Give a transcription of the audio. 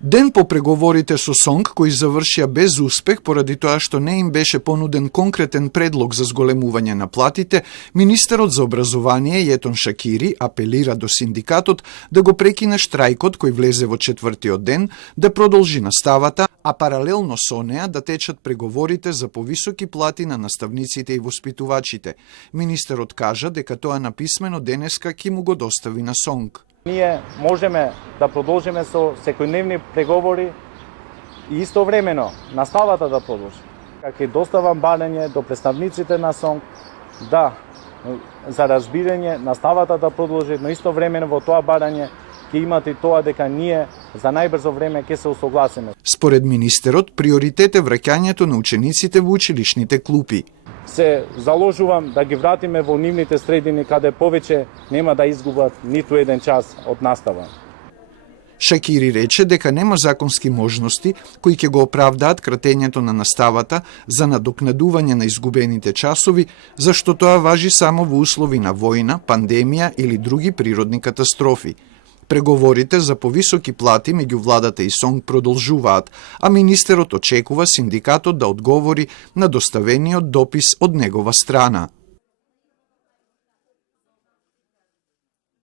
Ден по преговорите со СОНК, кои завршија без успех поради тоа што не им беше понуден конкретен предлог за зголемување на платите, министерот за образование Јетон Шакири апелира до синдикатот да го прекине штрајкот кој влезе во четвртиот ден, да продолжи наставата, а паралелно со неа да течат преговорите за повисоки плати на наставниците и воспитувачите. Министерот кажа дека тоа написмено денеска ќе му го достави на СОНК. Ние можеме да продолжиме со секојдневни преговори и истовремено наставата да продолжи. Ќе доставам барање до представниците на СОНК за разбирање наставата да продолжи, но истовремено во тоа барање ќе имате тоа дека ние за најбрзо време ќе се усогласиме. Според министерот, приоритет е враќањето на учениците во училишните клупи. Се заложувам да ги вратиме во нивните средини каде повеќе нема да изгубат ниту еден час од настава. Шакири рече дека нема законски можности кои ќе го оправдаат кратењето на наставата за надокнадување на изгубените часови, зашто тоа важи само во услови на војна, пандемија или други природни катастрофи. Преговорите за повисоки плати меѓу владата и СОНК продолжуваат, а министерот очекува синдикатот да одговори на доставениот допис од негова страна.